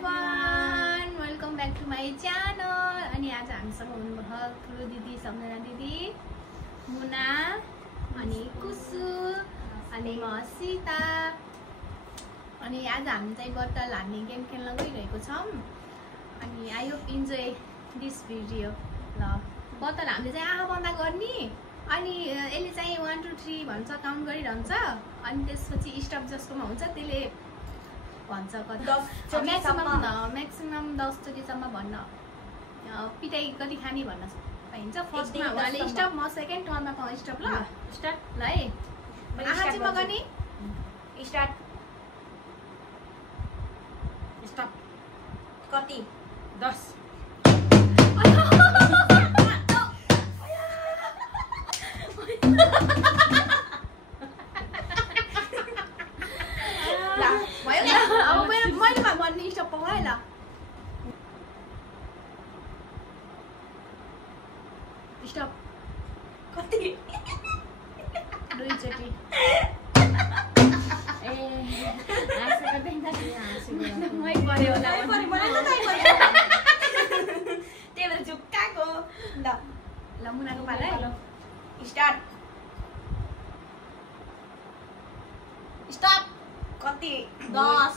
everyone, welcome back to my channel. अनि आज हामीसँग हुनुभयो ठुलो दिदी सम्झना दिदी, मुना अनि कुसु अनि म सीता। अनि आज हामी चाहिँ बत्तल हान्ने गेम खेल्न गइरहेको छौं। अनि I hope enjoy this video. ल बत्तल हामीले चाहिँ आँखा बन्द गर्ने अनि यसले चाहिँ 1 2 3 भन्छ, काउन्ट गरिरहन्छ। अनि त्यसपछि स्टप जसकोमा हुन्छ त्यसले भन्छ कति म्याक्सिमम 10 चोटिसम्म भन्न पिटाई कति खाने भन्न पाइन्छ। फर्स्टमा उहाँले स्टप, म सेकेन्ड टर्नमा पाउँ स्टप। ल स्टार्ट। ल है आँखा चाहिँ म गर्ने स्टार्ट। स्टप कति 10 स्टप कति 2 चोटि। झुक्काको ल मुनाको पालो है। स्टार्ट। स्टप कति 10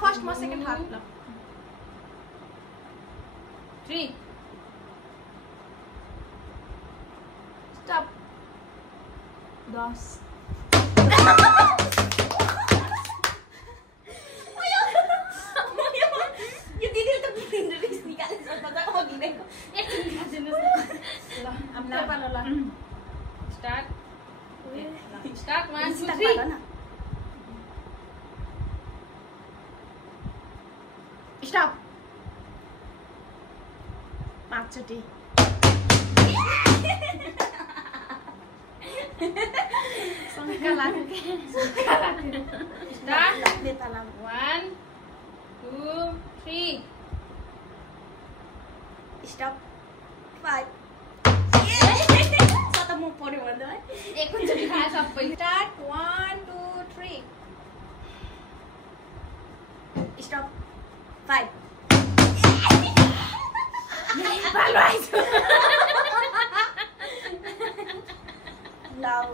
फर्स्ट म सेकेन्ड हाफ। ल 3 स्टप 10 यो दिदीले त रिस निकाले जस्तो त अघि नै एकछिन खादिनुस्। ल हाम्रो पालो। ल स्टार्ट। स्टार्ट 1 2 3 स्टप 5 चोटि। शंका लाग्यो के शंका लाग्यो। स्टार्ट 1 2 3 स्टप 5 त म पढ्यो भन्दा है एकैचोटि खाए सबै। स्टार्ट 1 2 3 स्टप 5 पालो आइछ। लाउ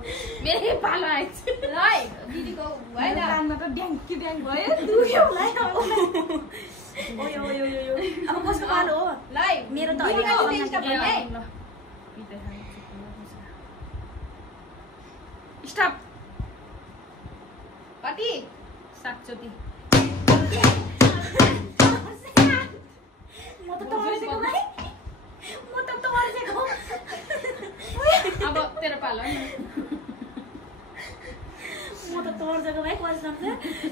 मेरो पालो आइछ। ल दिदीको भएन, कानमा त ड्याङ्की ड्याङ भयो। दुख्यो लाइ ओयो ओयो ओयो अब कसको पालो हो? ल मेरो त होइन होइन। स्टप कति 7 चोटि। म त तर्सेको भाइ, म त तर्सेको। अब तेरो पालो। म त तर्सेको भाइ कसम छ।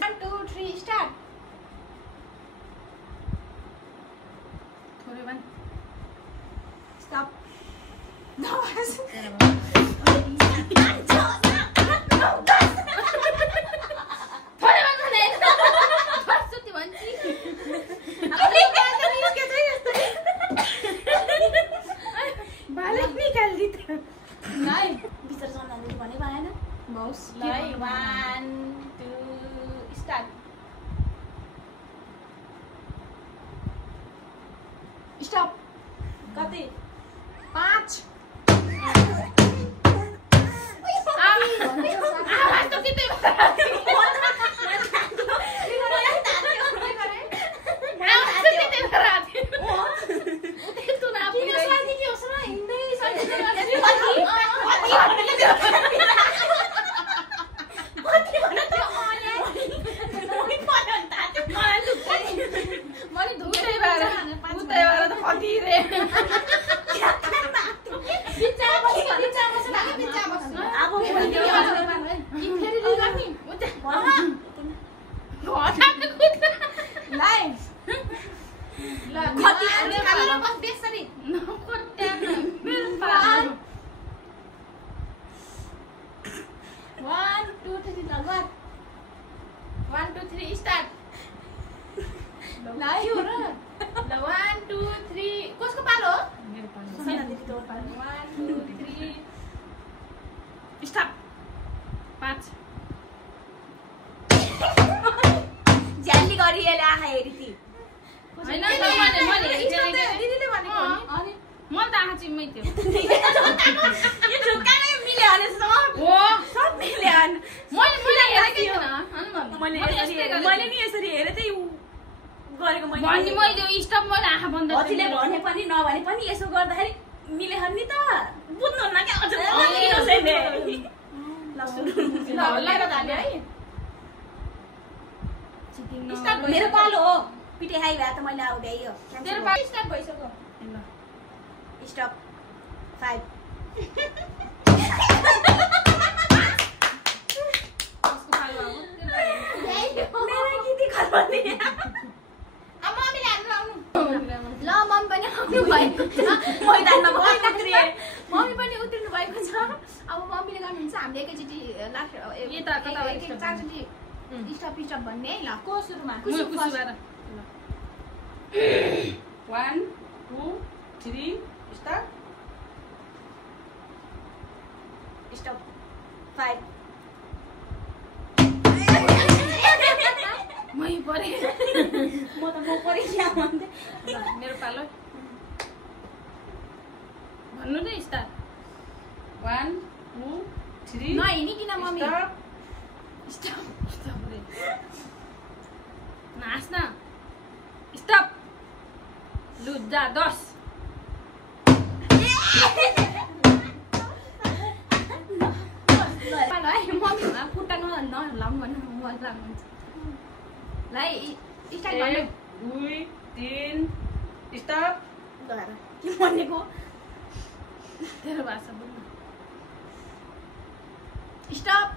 1 2 3 स्टार्ट। थोरै भन स्टप बिचरा सम्हाल्नु भने भएन। 1 2 स्टार्ट। स्टप कति 5 आवाज त कितै स्टार्ट। ल 1 2 3 कसको पालो हो? बानीमै थियो यो झुक्काले मिल्यो भने सब मिल्यो मैले नि यसरी हेरे चाहिँ गरेको मैले स्टप मैले आँखा बन्द हजुरले भने पनि नभने पनि यसो गर्दाखेरि मिल्यो नि त बुझ्नुहुन्न क्या मेरो पालो हो पिटे खाइ भए त मैले आउ भ्याइयो तेरो पालो स्टार्ट भइसक्यो स्टप 5 ल मम्मी पनि आउनु भएको छ मैदानमा मम्मी पनि उत्रिनु भएको छ अब मम्मीले गर्नुहुन्छ हामीले एकैचोटि चारचोटि स्टप भन्ने है ल को सुरुमा 1 2 3 स्टार्ट स्टप 5 मै परे म परे क्या भन्थे मेरो पालो भन्नु न स्टार्ट 1 2 3 नहिनिकिन मम्मी स्टप रे नाच्न स्टप लु जा 10 पालो है मम्मी खुट्टा नहलाउनु भने मजा हुन्छ ल स्टार्ट गर्नु 2 3 स्टार्ट गएर के भनेको तेरो भाषा बोल्नु स्टप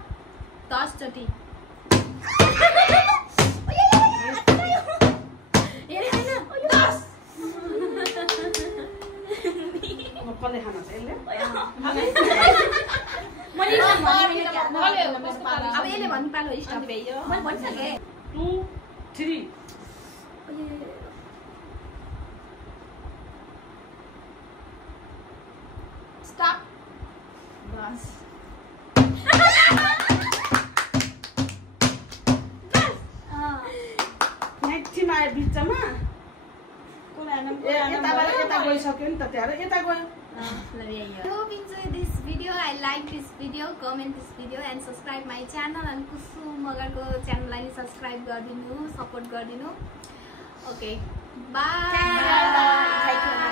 10 चोटि कसले खाना छ यसले अब यसले भन्नु पालो स्टप मैले भनिसकेँ 2 3 स्टप बस नेक्स्टमा आयो बिचमा यता गइसक्यो नि त त्यहाँ यता गयो I hope you enjoy this video. I like this video. Comment this video and subscribe my channel. And Kusu Magarko channel लाई subscribe गरिदिनु, support गरिदिनु. Okay. Bye. Bye.